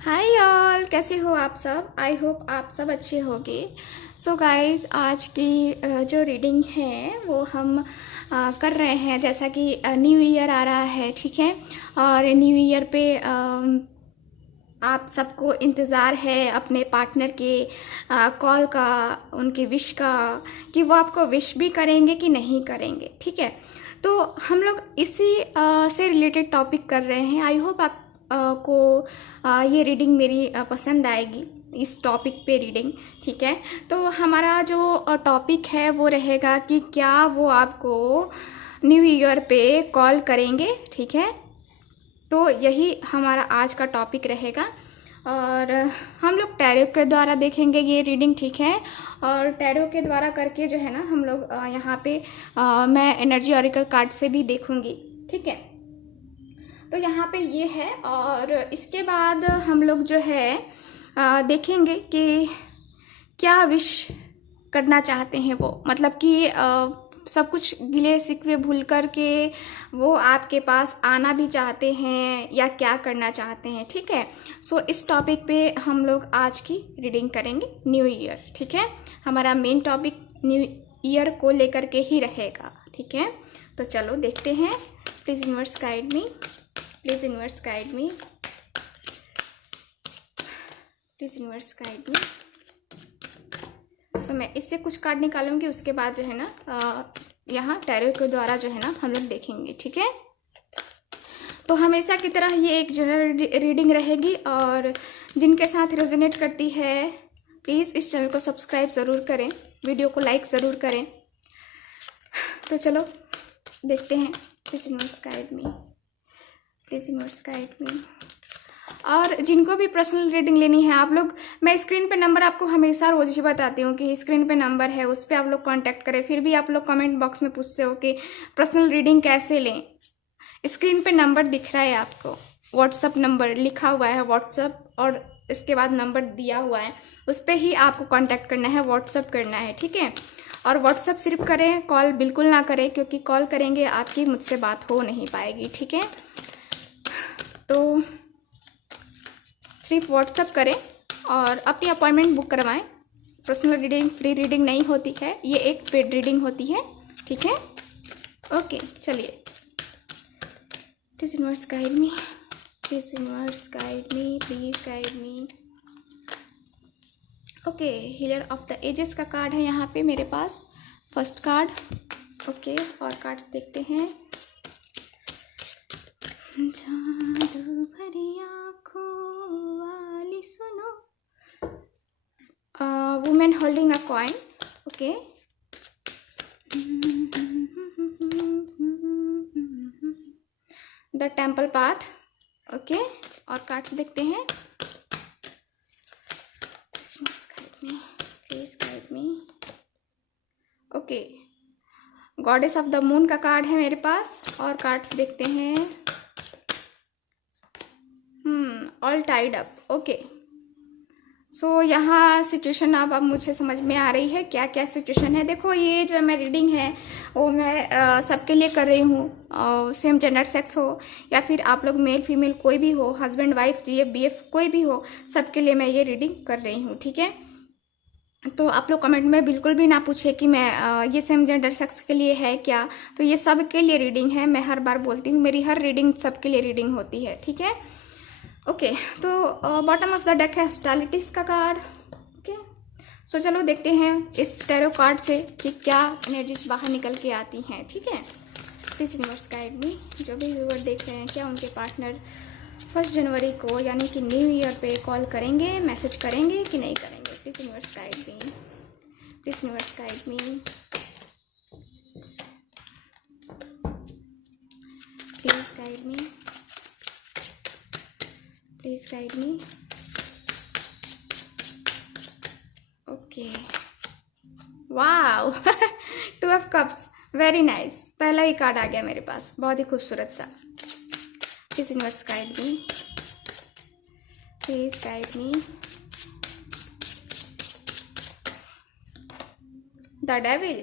Hi all, कैसे हो आप सब। आई होप आप सब अच्छे होंगे। सो गाइस, आज की जो रीडिंग है वो हम कर रहे हैं। जैसा कि न्यू ईयर आ रहा है, ठीक है। और न्यू ईयर पे आप सबको इंतज़ार है अपने पार्टनर के कॉल का, उनकी विश का, कि वो आपको विश भी करेंगे कि नहीं करेंगे, ठीक है। तो हम लोग इसी से रिलेटेड टॉपिक कर रहे हैं। आई होप आप को ये रीडिंग मेरी पसंद आएगी, इस टॉपिक पे रीडिंग, ठीक है। तो हमारा जो टॉपिक है वो रहेगा कि क्या वो आपको न्यू ईयर पे कॉल करेंगे, ठीक है। तो यही हमारा आज का टॉपिक रहेगा और हम लोग टैरो के द्वारा देखेंगे ये रीडिंग, ठीक है। और टैरो के द्वारा करके जो है ना हम लोग यहाँ पे मैं एनर्जी ऑरिकल कार्ड से भी देखूंगी, ठीक है। तो यहाँ पे ये है और इसके बाद हम लोग जो है देखेंगे कि क्या विश करना चाहते हैं वो, मतलब कि सब कुछ गिले शिकवे भूल कर के वो आपके पास आना भी चाहते हैं या क्या करना चाहते हैं, ठीक है। सो इस टॉपिक पे हम लोग आज की रीडिंग करेंगे न्यू ईयर, ठीक है। हमारा मेन टॉपिक न्यू ईयर को लेकर के ही रहेगा, ठीक है। तो चलो देखते हैं। Please universe guide me, please universe guide me, please universe guide me. So मैं इससे कुछ कार्ड निकालूंगी, उसके बाद जो है ना यहाँ टैरो के द्वारा जो है ना हम लोग देखेंगे, ठीक है। तो हमेशा की तरह ये एक जनरल रीडिंग रहेगी और जिनके साथ रेजोनेट करती है प्लीज़ इस चैनल को सब्सक्राइब ज़रूर करें, वीडियो को लाइक ज़रूर करें। तो चलो देखते हैं। Please universe guide me, please universe guide मी। और जिनको भी पर्सनल रीडिंग लेनी है आप लोग, मैं स्क्रीन पे नंबर आपको हमेशा रोज़ ही बताती हूँ कि स्क्रीन पे नंबर है, उस पर आप लोग कांटेक्ट करें। फिर भी आप लोग कमेंट बॉक्स में पूछते हो कि पर्सनल रीडिंग कैसे लें। स्क्रीन पे नंबर दिख रहा है आपको, व्हाट्सअप नंबर लिखा हुआ है, व्हाट्सअप और इसके बाद नंबर दिया हुआ है, उस पर ही आपको कॉन्टैक्ट करना है, व्हाट्सअप करना है, ठीक है। और व्हाट्सअप सिर्फ करें, कॉल बिल्कुल ना करें, क्योंकि कॉल करेंगे आपकी मुझसे बात हो नहीं पाएगी, ठीक है। तो सिर्फ व्हाट्सअप करें और अपनी अपॉइंटमेंट बुक करवाएं। पर्सनल रीडिंग फ्री रीडिंग नहीं होती है, ये एक पेड रीडिंग होती है, ठीक है। ओके चलिए। Please universe guide me, please universe guide me, please guide me. Okay, healer of the ages का कार्ड है यहाँ पे मेरे पास, फर्स्ट कार्ड। ओके, और कार्ड्स देखते हैं। जादू भरी आँखों वाली सुनो, woman holding a coin, okay. The temple path, okay. और कार्ड्स देखते हैं। Please guide me. Okay, goddess of the moon का कार्ड है मेरे पास और कार्ड्स देखते हैं। All tied up, okay. So यहाँ सिचुएशन अब मुझे समझ में आ रही है क्या क्या सिचुएशन है। देखो, ये जो मैं रीडिंग है वो मैं सबके लिए कर रही हूँ, सेम जेंडर सेक्स हो या फिर आप लोग मेल फीमेल कोई भी हो, हस्बैंड वाइफ जीएफ बीएफ कोई भी हो, सबके लिए मैं ये रीडिंग कर रही हूँ, ठीक है। तो आप लोग कमेंट में बिल्कुल भी ना पूछे कि मैं ये सेम जेंडर सेक्स के लिए है क्या। तो ये सब के लिए रीडिंग है, मैं हर बार बोलती हूँ मेरी हर रीडिंग सबके लिए रीडिंग होती है, ठीक है। ओके, तो बॉटम ऑफ द डेक है हॉस्टिलिटीज का कार्ड, ओके। सो चलो देखते हैं इस टैरो कार्ड से कि क्या एनर्जीज बाहर निकल के आती हैं, ठीक है। प्लीज़ यूनिवर्स गाइड मी। जो भी व्यूअर देख रहे हैं, क्या उनके पार्टनर 1 जनवरी को यानी कि न्यू ईयर पे कॉल करेंगे, मैसेज करेंगे कि नहीं करेंगे। Please universe guide me, please universe guide me, please guide me, please guide me. Okay, wow 2 of cups, very nice. पहला ही कार्ड आ गया मेरे पास, बहुत ही खूबसूरत सा। Please universe guide me, please guide me. The devil,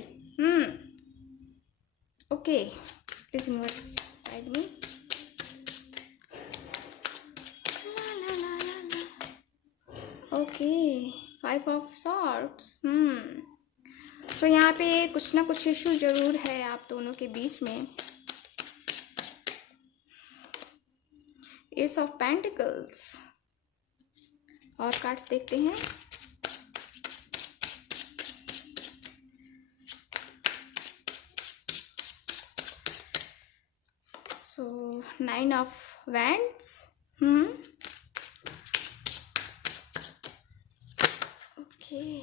okay. Please universe guide me. Okay, 5 of swords. So यहाँ पे कुछ ना कुछ इशू जरूर है आप दोनों के बीच में। S of pentacles. और कार्ड्स देखते हैं। सो 9 ऑफ वैंड्स। ओके,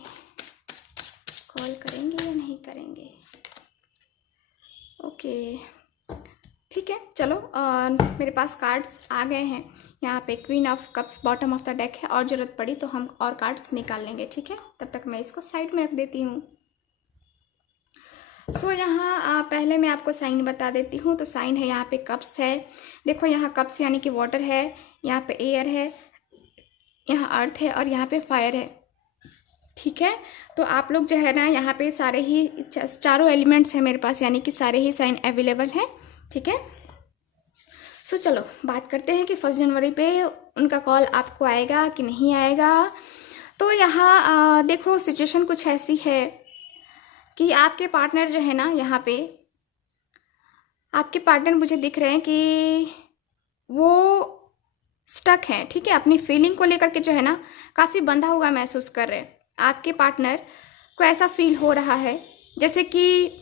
कॉल करेंगे या नहीं करेंगे? ओके, ठीक है, चलो। मेरे पास कार्ड्स आ गए हैं। यहाँ पे queen of cups bottom of the deck है, और ज़रूरत पड़ी तो हम और कार्ड्स निकाल लेंगे, ठीक है। तब तक मैं इसको साइड में रख देती हूँ। सो यहाँ पहले मैं आपको साइन बता देती हूँ। तो साइन है, यहाँ पे कप्स है। देखो यहाँ कप्स यानी कि वाटर है, यहाँ पे एयर है, यहाँ अर्थ है और यहाँ पे फायर है, ठीक है। तो आप लोग जो है ना, यहाँ पे सारे ही चारों एलिमेंट्स हैं मेरे पास, यानी कि सारे ही साइन अवेलेबल हैं, ठीक है। सो चलो बात करते हैं कि 1 जनवरी पे उनका कॉल आपको आएगा कि नहीं आएगा। तो यहाँ देखो सिचुएशन कुछ ऐसी है कि आपके पार्टनर जो है ना, यहाँ पे आपके पार्टनर मुझे दिख रहे हैं कि वो स्टक हैं, ठीक है। अपनी फीलिंग को लेकर के जो है ना काफ़ी बंधा हुआ महसूस कर रहे हैं। आपके पार्टनर को ऐसा फील हो रहा है जैसे कि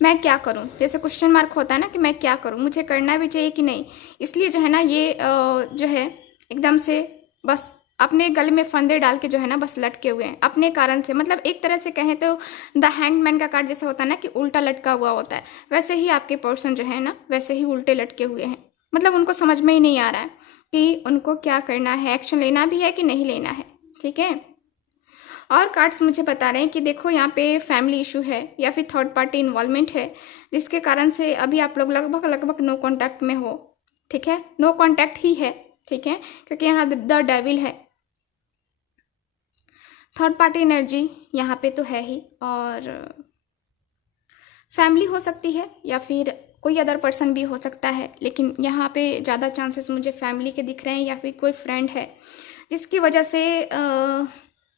मैं क्या करूं, जैसे क्वेश्चन मार्क होता है ना कि मैं क्या करूं, मुझे करना भी चाहिए कि नहीं। इसलिए जो है ना ये जो है एकदम से बस अपने गले में फंदे डाल के जो है ना बस लटके हुए हैं अपने कारण से। मतलब एक तरह से कहें तो द हैंगमैन का कार्ड जैसे होता है ना कि उल्टा लटका हुआ होता है, वैसे ही आपके पर्सन जो है ना वैसे ही उल्टे लटके हुए हैं। मतलब उनको समझ में ही नहीं आ रहा है कि उनको क्या करना है, एक्शन लेना भी है कि नहीं लेना है, ठीक है। और कार्ड्स मुझे बता रहे हैं कि देखो यहाँ पे फैमिली इशू है या फिर थर्ड पार्टी इन्वॉल्वमेंट है, जिसके कारण से अभी आप लोग लगभग नो कांटेक्ट में हो, ठीक है। नो कांटेक्ट ही है, ठीक है, क्योंकि यहाँ द डेविल है। थर्ड पार्टी एनर्जी यहाँ पे तो है ही, और फैमिली हो सकती है या फिर कोई अदर पर्सन भी हो सकता है, लेकिन यहाँ पे ज़्यादा चांसेस मुझे फैमिली के दिख रहे हैं या फिर कोई फ्रेंड है जिसकी वजह से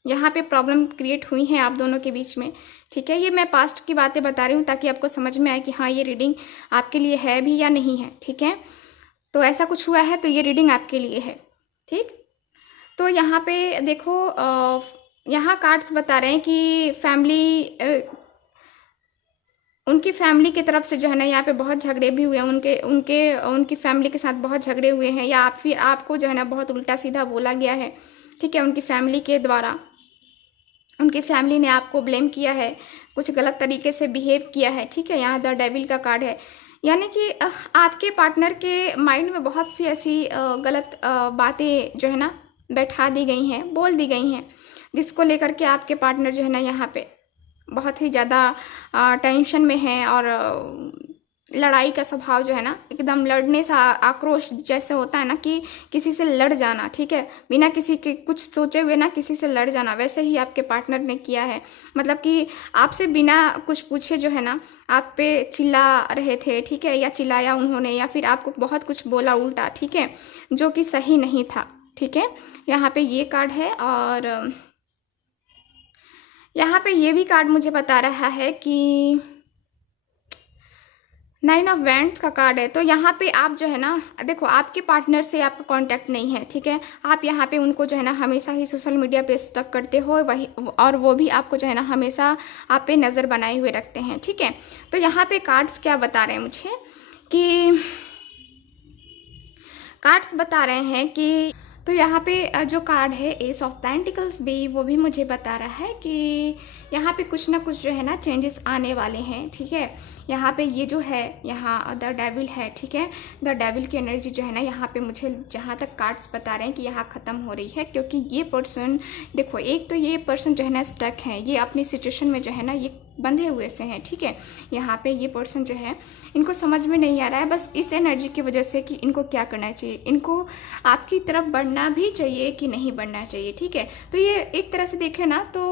यहाँ पे प्रॉब्लम क्रिएट हुई हैं आप दोनों के बीच में, ठीक है। ये मैं पास्ट की बातें बता रही हूँ ताकि आपको समझ में आए कि हाँ ये रीडिंग आपके लिए है भी या नहीं है, ठीक है। तो ऐसा कुछ हुआ है तो ये रीडिंग आपके लिए है, ठीक। तो यहाँ पे देखो यहाँ कार्ड्स बता रहे हैं कि फैमिली उनकी फैमिली की तरफ से जो है ना यहाँ पे बहुत झगड़े भी हुए हैं, उनकी फैमिली के साथ बहुत झगड़े हुए हैं, या फिर आपको जो है ना बहुत उल्टा सीधा बोला गया है, ठीक है, उनकी फैमिली के द्वारा। उनकी फैमिली ने आपको ब्लेम किया है, कुछ गलत तरीके से बिहेव किया है, ठीक है। यहाँ द डेविल का कार्ड है, यानी कि आपके पार्टनर के माइंड में बहुत सी ऐसी गलत बातें जो है ना बैठा दी गई हैं, बोल दी गई हैं, जिसको लेकर के आपके पार्टनर जो है ना यहाँ पे बहुत ही ज़्यादा टेंशन में है। और लड़ाई का स्वभाव जो है ना एकदम लड़ने सा, आक्रोश जैसे होता है ना कि किसी से लड़ जाना, ठीक है, बिना किसी के कुछ सोचे हुए ना किसी से लड़ जाना, वैसे ही आपके पार्टनर ने किया है। मतलब कि आपसे बिना कुछ पूछे जो है ना आप पे चिल्ला रहे थे, ठीक है, या चिल्लाया उन्होंने, या फिर आपको बहुत कुछ बोला उल्टा, ठीक है, जो कि सही नहीं था, ठीक है। यहाँ पे ये कार्ड है, और यहाँ पे ये भी कार्ड मुझे बता रहा है कि 9 ऑफ वैंड्स का कार्ड है। तो यहाँ पे आप जो है ना देखो आपके पार्टनर से आपका कांटेक्ट नहीं है, ठीक है। आप यहाँ पे उनको जो है ना हमेशा ही सोशल मीडिया पे स्टक करते हो, वही, और वो भी आपको जो है ना हमेशा आप पे नज़र बनाए हुए रखते हैं, ठीक है। तो यहाँ पे कार्ड्स क्या बता रहे हैं मुझे कि कार्ड्स बता रहे हैं कि तो यहाँ पे जो कार्ड है एस ऑफ पेंटिकल्स भी, वो भी मुझे बता रहा है कि यहाँ पे कुछ ना कुछ जो है ना चेंजेस आने वाले हैं, ठीक है। यहाँ पे ये जो है यहाँ द डेविल है, ठीक है। द डेविल की एनर्जी जो है ना यहाँ पे मुझे जहाँ तक कार्ड्स बता रहे हैं कि यहाँ ख़त्म हो रही है, क्योंकि ये पर्सन देखो, एक तो ये पर्सन जो है ना स्टक है, ये अपनी सिचुएशन में जो है ना ये बंधे हुए से हैं, ठीक है। यहाँ पे ये पर्सन जो है इनको समझ में नहीं आ रहा है बस इस एनर्जी की वजह से कि इनको क्या करना चाहिए, इनको आपकी तरफ बढ़ना भी चाहिए कि नहीं बढ़ना चाहिए, ठीक है। तो ये एक तरह से देखें ना तो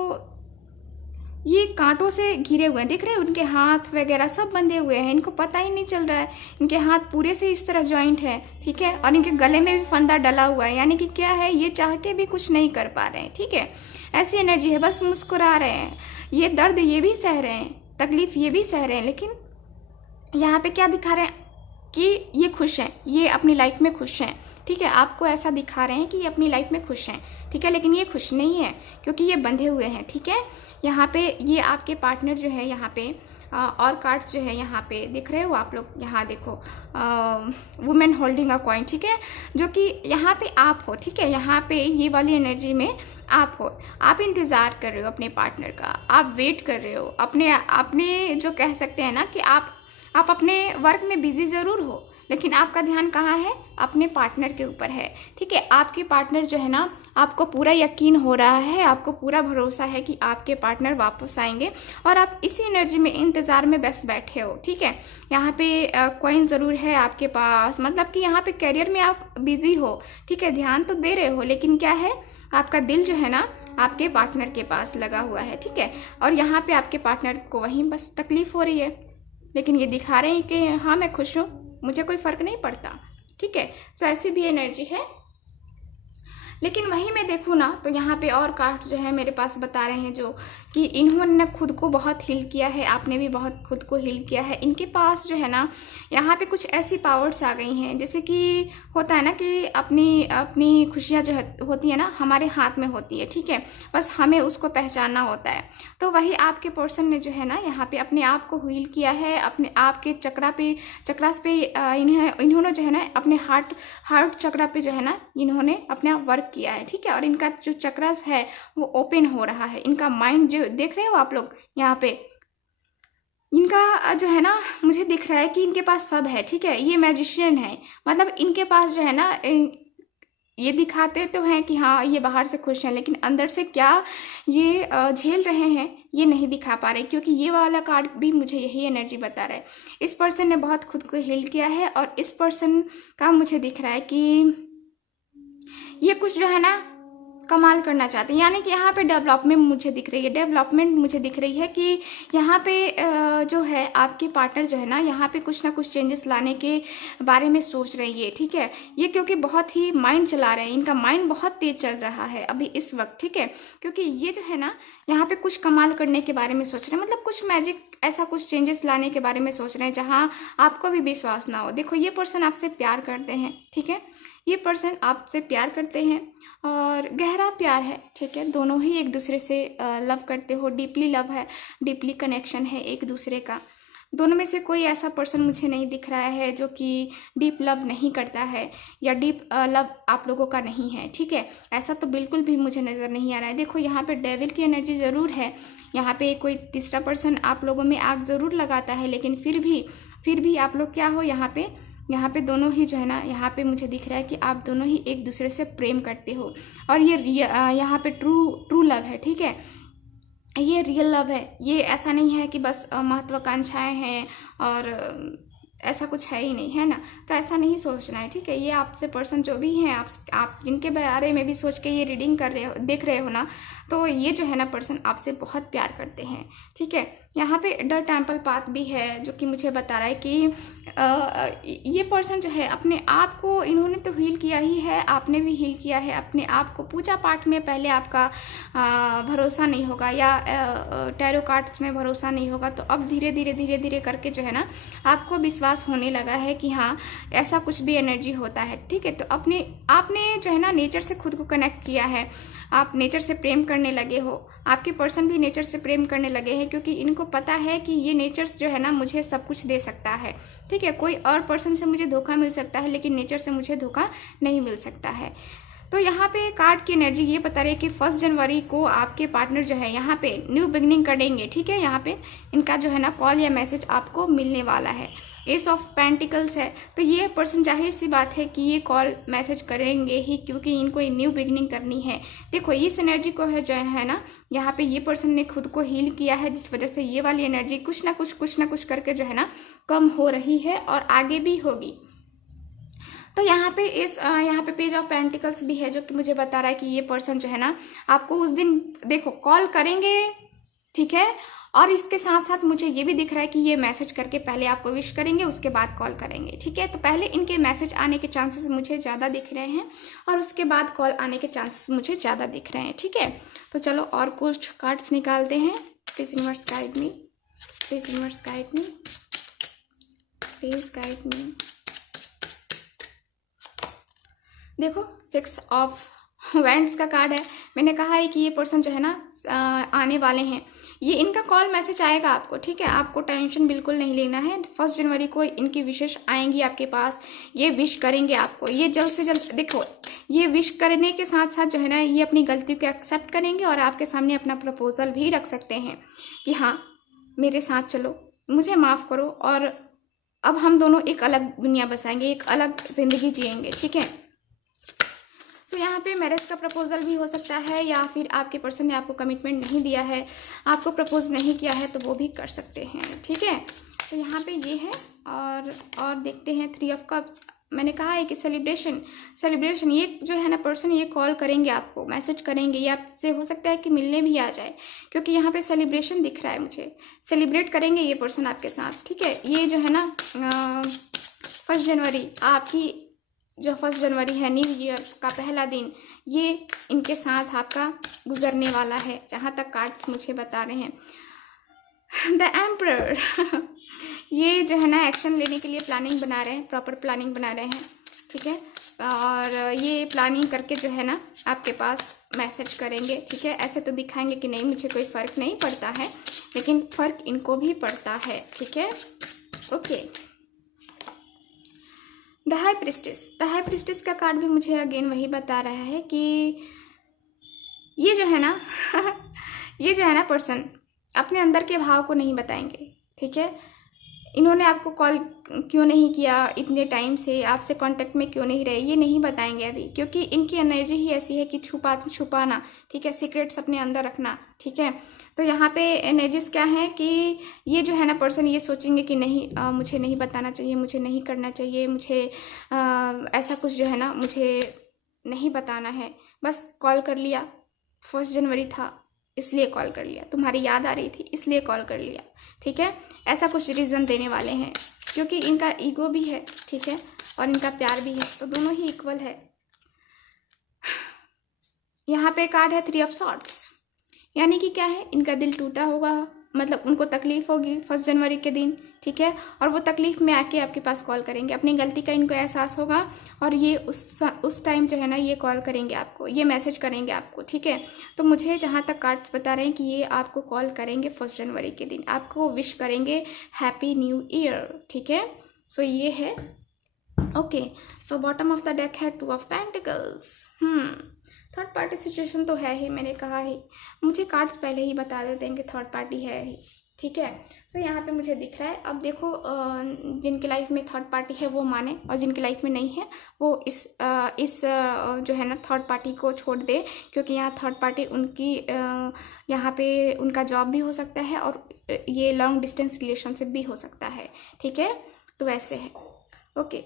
ये कांटों से घिरे हुए हैं, देख रहे हैं, उनके हाथ वगैरह सब बंधे हुए हैं, इनको पता ही नहीं चल रहा है, इनके हाथ पूरे से इस तरह जॉइंट है, ठीक है, और इनके गले में भी फंदा डला हुआ है, यानी कि क्या है, ये चाह के भी कुछ नहीं कर पा रहे हैं, ठीक है। ऐसी एनर्जी है, बस मुस्कुरा रहे हैं, ये दर्द ये भी सह रहे हैं, तकलीफ ये भी सह रहे हैं, लेकिन यहाँ पे क्या दिखा रहे हैं कि ये खुश हैं, ये अपनी लाइफ में खुश हैं, ठीक है। आपको ऐसा दिखा रहे हैं कि ये अपनी लाइफ में खुश हैं, ठीक है, लेकिन ये खुश नहीं है क्योंकि ये बंधे हुए हैं, ठीक है। यहाँ पे ये आपके पार्टनर जो है, यहाँ पे और कार्ड्स जो है यहाँ पे दिख रहे हो आप लोग, यहाँ देखो, वुमेन होल्डिंग अ कॉइन, ठीक है, जो कि यहाँ पे आप हो, ठीक है। यहाँ पे ये वाली एनर्जी में आप हो, आप इंतज़ार कर रहे हो अपने पार्टनर का, आप वेट कर रहे हो अपने जो कह सकते हैं ना कि आप अपने वर्क में बिजी ज़रूर हो, लेकिन आपका ध्यान कहाँ है, अपने पार्टनर के ऊपर है, ठीक है। आपके पार्टनर जो है ना, आपको पूरा यकीन हो रहा है, आपको पूरा भरोसा है कि आपके पार्टनर वापस आएंगे, और आप इसी एनर्जी में इंतज़ार में बस बैठे हो, ठीक है। यहाँ पे कॉइन ज़रूर है आपके पास, मतलब कि यहाँ पे करियर में आप बिजी हो, ठीक है, ध्यान तो दे रहे हो, लेकिन क्या है, आपका दिल जो है ना आपके पार्टनर के पास लगा हुआ है, ठीक है। और यहाँ पे आपके पार्टनर को वहीं बस तकलीफ हो रही है, लेकिन ये दिखा रहे हैं कि हाँ मैं खुश हूँ, मुझे कोई फ़र्क नहीं पड़ता, ठीक है। सो ऐसी भी एनर्जी है। लेकिन वहीं मैं देखूँ ना तो यहाँ पे और कार्ड जो है मेरे पास बता रहे हैं जो कि इन्होंने खुद को बहुत हील किया है, आपने भी बहुत खुद को हील किया है। इनके पास जो है ना यहाँ पे कुछ ऐसी पावर्स आ गई हैं, जैसे कि होता है ना कि अपनी अपनी खुशियाँ जो है होती है ना हमारे हाथ में होती है, ठीक है, बस हमें उसको पहचानना होता है। तो वही आपके पर्सन ने जो है ना यहाँ पे अपने आप को हील किया है, अपने आप के चक्रास पे इन्होंने जो है ना अपने हार्ट चक्रा पे जो है ना इन्होंने अपना वर्क किया है, ठीक है। और इनका जो चक्रास है वो ओपन हो रहा है, इनका माइंड जो देख रहे हो आप लोग यहाँ पे, इनका जो है ना मुझे दिख रहा है कि इनके पास सब है, ठीक है। ये मैजिशियन है, मतलब इनके पास जो है ना ये दिखाते तो हैं कि हाँ ये बाहर से खुश हैं, लेकिन अंदर से क्या ये झेल रहे हैं ये नहीं दिखा पा रहे, क्योंकि ये वाला कार्ड भी मुझे यही एनर्जी बता रहा है। इस पर्सन ने बहुत खुद को हील किया है, और इस पर्सन का मुझे दिख रहा है कि ये कुछ जो है ना कमाल करना चाहते हैं, यानी कि यहाँ पे डेवलपमेंट मुझे दिख रही है, डेवलपमेंट मुझे दिख रही है कि यहाँ पे जो है आपके पार्टनर जो है ना यहाँ पे कुछ ना कुछ चेंजेस लाने के बारे में सोच रही है, ठीक है। ये क्योंकि बहुत ही माइंड चला रहे हैं, इनका माइंड बहुत तेज चल रहा है अभी इस वक्त, ठीक है, क्योंकि ये जो है ना यहाँ पे कुछ कमाल करने के बारे में सोच रहे हैं, मतलब कुछ मैजिक ऐसा कुछ चेंजेस लाने के बारे में सोच रहे हैं जहाँ आपको भी विश्वास ना हो। देखो ये पर्सन आपसे प्यार करते हैं, ठीक है, ये पर्सन आपसे प्यार करते हैं और गहरा प्यार है, ठीक है, दोनों ही एक दूसरे से लव करते हो, डीपली लव है, डीपली कनेक्शन है एक दूसरे का। दोनों में से कोई ऐसा पर्सन मुझे नहीं दिख रहा है जो कि डीप लव नहीं करता है या डीप लव आप लोगों का नहीं है, ठीक है, ऐसा तो बिल्कुल भी मुझे नज़र नहीं आ रहा है। देखो यहाँ पे डेविल की एनर्जी ज़रूर है, यहाँ पे कोई तीसरा पर्सन आप लोगों में आग ज़रूर लगाता है, लेकिन फिर भी आप लोग क्या हो यहाँ पे दोनों ही जो है ना यहाँ पे मुझे दिख रहा है कि आप दोनों ही एक दूसरे से प्रेम करते हो, और ये यहाँ पे ट्रू लव है, ठीक है, ये रियल लव है। ये ऐसा नहीं है कि बस महत्वाकांक्षाएं हैं और ऐसा कुछ है ही नहीं, है ना, तो ऐसा नहीं सोचना है, ठीक है। ये आपसे पर्सन जो भी हैं आप जिनके बारे में भी सोच के ये रीडिंग कर रहे हो, देख रहे हो ना, तो ये जो है ना पर्सन आपसे बहुत प्यार करते हैं, ठीक है। यहाँ पे द टेम्पल पाथ भी है जो कि मुझे बता रहा है कि ये पर्सन जो है अपने आप को इन्होंने तो हील किया ही है, आपने भी हील किया है अपने आप को। पूजा पाठ में पहले आपका भरोसा नहीं होगा या टैरो कार्ड्स में भरोसा नहीं होगा, तो अब धीरे धीरे करके जो है ना आपको विश्वास होने लगा है कि हाँ ऐसा कुछ भी एनर्जी होता है, ठीक है। तो आपने जो है ना नेचर से खुद को कनेक्ट किया है, आप नेचर से प्रेम करने लगे हो, आपके पर्सन भी नेचर से प्रेम करने लगे हैं, क्योंकि इनको पता है कि ये नेचर जो है ना मुझे सब कुछ दे सकता है, ठीक है। कोई और पर्सन से मुझे धोखा मिल सकता है, लेकिन नेचर से मुझे धोखा नहीं मिल सकता है। तो यहाँ पे कार्ड की एनर्जी ये बता रही है कि 1 जनवरी को आपके पार्टनर जो है यहाँ पे न्यू बिगनिंग करेंगे, ठीक है। यहाँ पे इनका जो है ना कॉल या मैसेज आपको मिलने वाला है। एस ऑफ पेंटिकल्स है, तो ये पर्सन जाहिर सी बात है कि ये कॉल मैसेज करेंगे ही, क्योंकि इनको ये न्यू बिगनिंग करनी है। देखो इस एनर्जी को है जो है ना यहाँ पे ये पर्सन ने खुद को हील किया है, जिस वजह से ये वाली एनर्जी कुछ ना कुछ करके जो है ना कम हो रही है और आगे भी होगी। तो यहाँ पे पेज ऑफ पेंटिकल्स भी है जो कि मुझे बता रहा है कि ये पर्सन जो है ना आपको उस दिन देखो कॉल करेंगे ठीक है। और इसके साथ साथ मुझे ये भी दिख रहा है कि ये मैसेज करके पहले आपको विश करेंगे, उसके बाद कॉल करेंगे, ठीक है। तो पहले इनके मैसेज आने के चांसेस मुझे ज़्यादा दिख रहे हैं और उसके बाद कॉल आने के चांसेस मुझे ज़्यादा दिख रहे हैं, ठीक है। तो चलो और कुछ कार्ड्स निकालते हैं। Please universe guide me, please universe guide me, please guide मी। देखो 6 ऑफ वैंड्स का कार्ड है। मैंने कहा है कि ये पर्सन जो है ना आने वाले हैं, ये इनका कॉल मैसेज आएगा आपको, ठीक है। आपको टेंशन बिल्कुल नहीं लेना है। 1 जनवरी को इनकी विशेष आएंगी आपके पास, ये विश करेंगे आपको, ये जल्द से जल्द। देखो ये विश करने के साथ साथ जो है ना ये अपनी गलतियों को एक्सेप्ट करेंगे और आपके सामने अपना प्रपोजल भी रख सकते हैं कि हाँ मेरे साथ चलो, मुझे माफ़ करो और अब हम दोनों एक अलग दुनिया बसाएंगे, एक अलग ज़िंदगी जिएंगे, ठीक है। सो यहाँ पे मैरिज का प्रपोजल भी हो सकता है, या फिर आपके पर्सन ने आपको कमिटमेंट नहीं दिया है, आपको प्रपोज नहीं किया है, तो वो भी कर सकते हैं, ठीक है। तो यहाँ पे ये है। और देखते हैं 3 ऑफ कप्स। मैंने कहा है कि सेलिब्रेशन ये जो है ना पर्सन ये कॉल करेंगे आपको, मैसेज करेंगे, ये आपसे हो सकता है कि मिलने भी आ जाए, क्योंकि यहाँ पे सेलिब्रेशन दिख रहा है मुझे। सेलिब्रेट करेंगे ये पर्सन आपके साथ, ठीक है। ये जो है ना 1 जनवरी आपकी जो 1 जनवरी है न्यू ईयर का पहला दिन, ये इनके साथ आपका गुजरने वाला है, जहाँ तक कार्ड्स मुझे बता रहे हैं। द एम्परर ये जो है ना एक्शन लेने के लिए प्लानिंग बना रहे हैं, प्रॉपर प्लानिंग बना रहे हैं, ठीक है। और ये प्लानिंग करके जो है ना आपके पास मैसेज करेंगे, ठीक है। ऐसे तो दिखाएंगे कि नहीं मुझे कोई फ़र्क नहीं पड़ता है, लेकिन फ़र्क इनको भी पड़ता है, ठीक है। ओके। द हाई प्रिस्टेस का कार्ड भी मुझे अगेन वही बता रहा है कि ये जो है ना ये जो है ना पर्सन अपने अंदर के भाव को नहीं बताएंगे, ठीक है। इन्होंने आपको कॉल क्यों नहीं किया इतने टाइम से, आपसे कांटेक्ट में क्यों नहीं रहे, ये नहीं बताएंगे अभी, क्योंकि इनकी एनर्जी ही ऐसी है कि छुपाना, ठीक है, सीक्रेट्स अपने अंदर रखना, ठीक है। तो यहाँ पे एनर्जीज क्या है कि ये जो है ना पर्सन ये सोचेंगे कि नहीं मुझे नहीं बताना चाहिए, मुझे नहीं करना चाहिए, मुझे ऐसा कुछ जो है ना मुझे नहीं बताना है, बस कॉल कर लिया, 1 जनवरी था इसलिए कॉल कर लिया, तुम्हारी याद आ रही थी इसलिए कॉल कर लिया, ठीक है। ऐसा कुछ रीज़न देने वाले हैं, क्योंकि इनका ईगो भी है, ठीक है, और इनका प्यार भी है, तो दोनों ही इक्वल है। यहाँ पे कार्ड है 3 ऑफ सॉर्ड्स, यानी कि क्या है, इनका दिल टूटा होगा, मतलब उनको तकलीफ़ होगी 1 जनवरी के दिन, ठीक है। और वो तकलीफ़ में आके आपके पास कॉल करेंगे, अपनी गलती का इनको एहसास होगा और ये उस टाइम जो है ना ये कॉल करेंगे आपको, ये मैसेज करेंगे आपको, ठीक है। तो मुझे जहाँ तक कार्ड्स बता रहे हैं कि ये आपको कॉल करेंगे 1 जनवरी के दिन, आपको विश करेंगे हैप्पी न्यू ईयर, ठीक है। सो ये है। Okay, so bottom of the deck है 2 of pentacles. Third party situation तो है ही, मैंने कहा ही, मुझे कार्ड्स पहले ही बता देते हैं कि थर्ड पार्टी है ही, ठीक है। सो यहाँ पे मुझे दिख रहा है। अब देखो जिनकी लाइफ में थर्ड पार्टी है वो माने, और जिनकी लाइफ में नहीं है वो इस जो है ना थर्ड पार्टी को छोड़ दे, क्योंकि यहाँ थर्ड पार्टी उनकी यहाँ पे उनका जॉब भी हो सकता है और ये लॉन्ग डिस्टेंस रिलेशनशिप भी हो सकता है, ठीक है। तो वैसे है। ओके,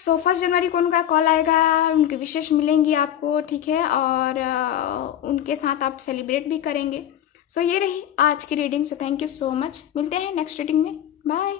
सो 1 जनवरी को उनका कॉल आएगा, उनकी विशेष मिलेंगी आपको, ठीक है, और उनके साथ आप सेलिब्रेट भी करेंगे। सो ये रही आज की reading. So thank you so much, मिलते हैं नेक्स्ट रीडिंग में, बाय।